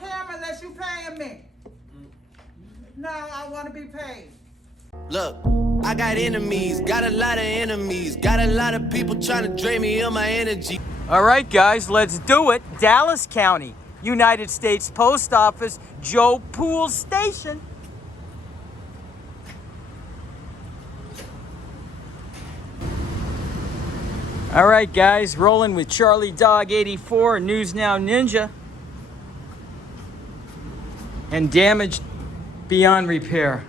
camera unless you paying me. No, I want to be paid. Look, I got enemies, got a lot of enemies, got a lot of people trying to drain me of my energy. All right, guys, let's do it. Dallas County, United States Post Office, Joe Pool Station. All right, guys, rolling with Charlie Dog 84, News Now Ninja, and damaged beyond repair.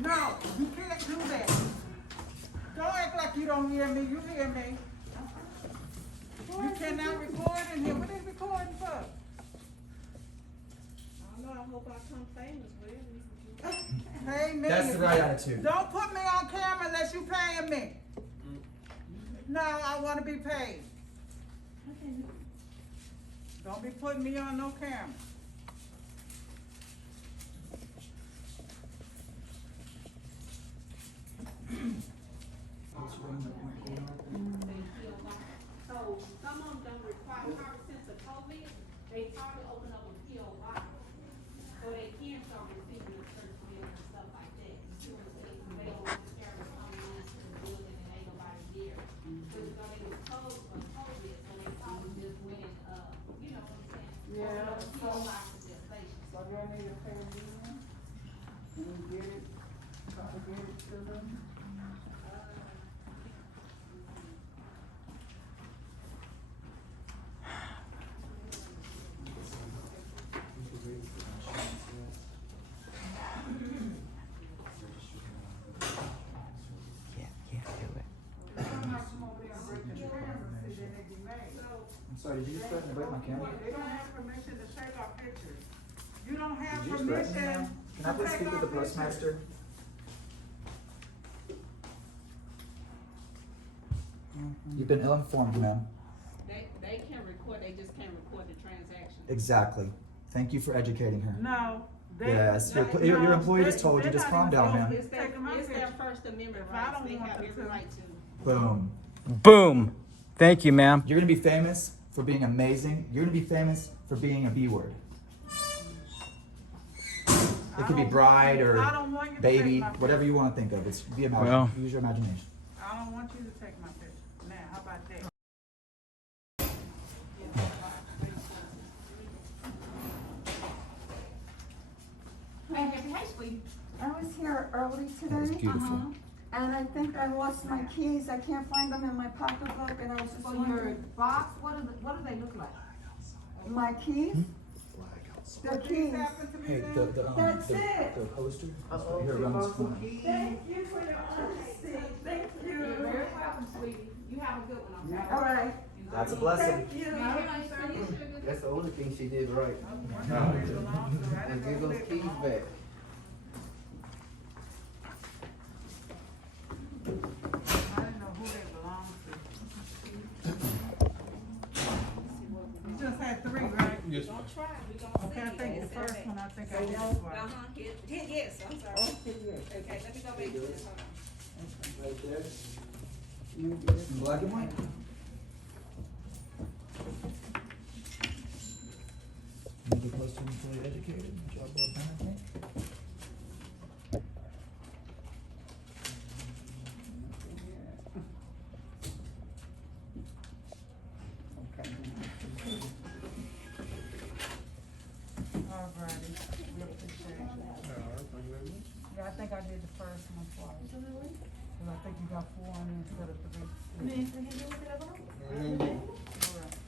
No, you can't do that. Don't act like you don't hear me. You hear me. You cannot record in here. What are they recording for? I don't know. I hope I come famous with it. Pay me. That's the right attitude. Don't put me on camera unless you paying me. No, I want to be paid. Don't be putting me on no camera. So some of them don't require, probably since the COVID, they probably open up a PO box. So they can start receiving the church bills and stuff like that. You know, they don't want the carriers coming into the building and ain't nobody there. So you know, they was closed for COVID, so they probably just went and, you know what I'm saying? Yeah. PO box at their station. So y'all need to pay me. Can you get it? Try to get it to them. Sorry, did you just threaten to break my camera? They don't have permission to take our pictures. You don't have Did you just threaten me now? permission. Can I please speak with the postmaster? You've been ill-informed, ma'am. They can record, they just can't record the transaction. Exactly. Thank you for educating her. No. Yes, your employee just told you, just calm down, ma'am. It's their First Amendment If I rights. don't They want have to every too. right to. Boom. Boom. Thank you, ma'am. You're gonna be famous for being amazing. You're gonna be famous for being a B word. It could be bride or I don't want you to baby, take my picture. whatever you wanna think of. It's be imagine. Well. Use your imagination. I don't want you to take my picture. Now, how about that? Hey, sweetie. I was here early today. That was beautiful. And I think I lost my keys. I can't find them in my pocketbook, and I was just So your wondering, box, what do they look like? my keys? The keys. Hey, That's it. the poster. Here, run this corner. Thank you for your honesty. Thank You're you. very welcome, sweetie. You have a good one, okay? All right. That's a blessing. Thank you. That's the only thing she did right. And give those keys back. I didn't know who they belonged to. You just had three, right? Don't try, we gonna see. Okay, I think the first one, I think I did. Yes, I'm sorry. Okay, let me go back to this, hold on. Right there. In black and white. Maybe close to fully educated. Job well done, I think. Alrighty, we appreciate it. Yeah, I think I did the first one twice. Cause I think you got 4 on there instead of 3. Alright.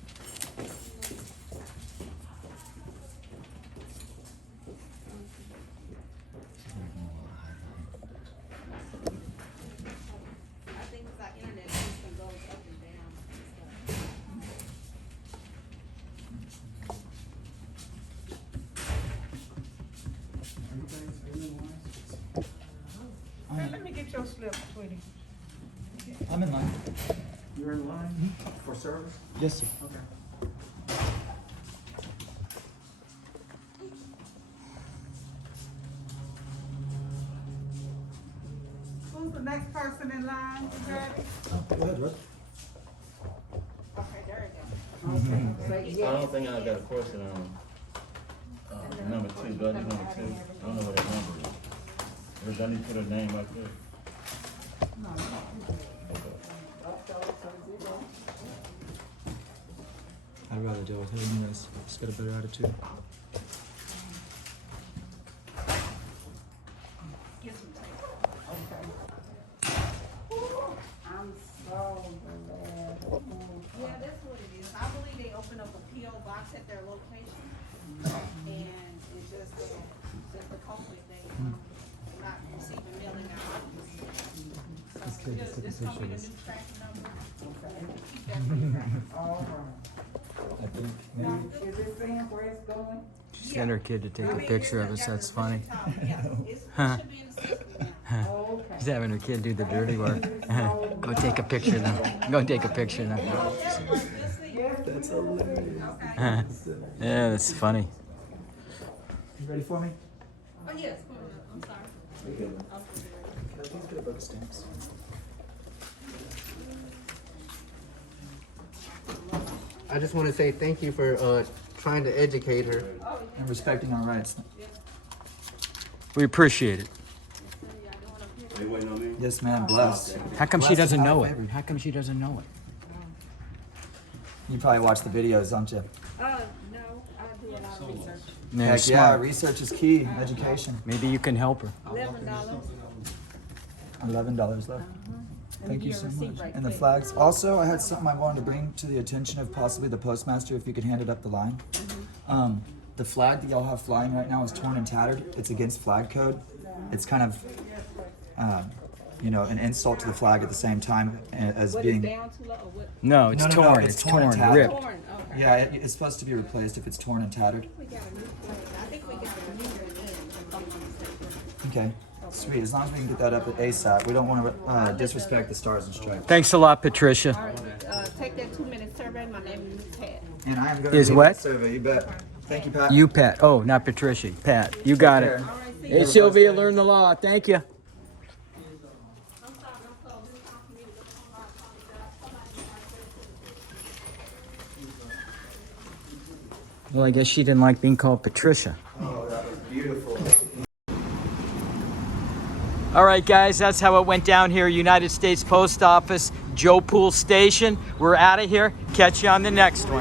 I think it's our internet system goes up and down and stuff. Hey, let me get your slip, sweetie. I'm in line. You're in line for service? Yes, sir. Okay. Who's the next person in line? You got it? Go ahead, Ruth. Okay, there you go. I don't think I got a question on number 2. Do I need number 2? I don't know what that number is. Or do I need to put a name like that? I'd rather deal with her anyways. She's got a better attitude. I'm so glad. Yeah, that's what it is. I believe they open up a P.O. box at their location. And it's just the conflict they not receiving mailing out. This So kid just, just this took a gonna be the picture new of tracking number. Keep that for your records. All right. I think Now, maybe. is it saying where it's going? Send her kid to take I a mean, picture of it's us. got That's the funny. top. Yeah, it should be in the system now. Okay. She's having her kid do the dirty work. Go take a picture now. Go take a picture now. That's hilarious. Yeah, that's funny. You ready for me? Oh, yes, I'm sorry. You good? Please get a book of stamps. I just want to say thank you for trying to educate her. And respecting our rights. We appreciate it. They waiting on me? Yes, ma'am. Blessed. How come she Blessed doesn't and know highly it? favored. How come she doesn't know it? You probably watch the videos, don't you? No, I do a lot of research. Man, Heck yeah, smart. research is key. Education. Maybe you can help her. $11. $11 left. Thank you your so receipt much. right And the quick. flags. Also, I had something I wanted to bring to the attention of possibly the postmaster, if you could hand it up the line. The flag that y'all have flying right now is torn and tattered. It's against flag code. It's kind of, you know, an insult to the flag at the same time as What being. is down too low or what? No, it's No, torn. it's It's torn and torn, tattered. ripped. Torn, okay. Yeah, it's supposed to be replaced if it's torn and tattered. We got a new flag. I think we got a new one then, if I'm not mistaken. Okay, sweet. As long as we can get that up at ASAP. We don't want to disrespect the stars and stripes. Thanks a lot, Patricia. All right, take that 2-minute survey. My name is Pat. And I am going Is to what? survey. You bet. Thank you, Pat. You, Pat. Oh, not Patricia. Pat. You got it. care. Hey, Sylvia, learn the law. Thank you. I'm sorry, I'm so, this is time for me to go home. I apologize. Well, I guess she didn't like being called Patricia. Oh, that was beautiful. All right, guys, that's how it went down here, United States Post Office, Joe Pool Station. We're out of here. Catch you on the next one.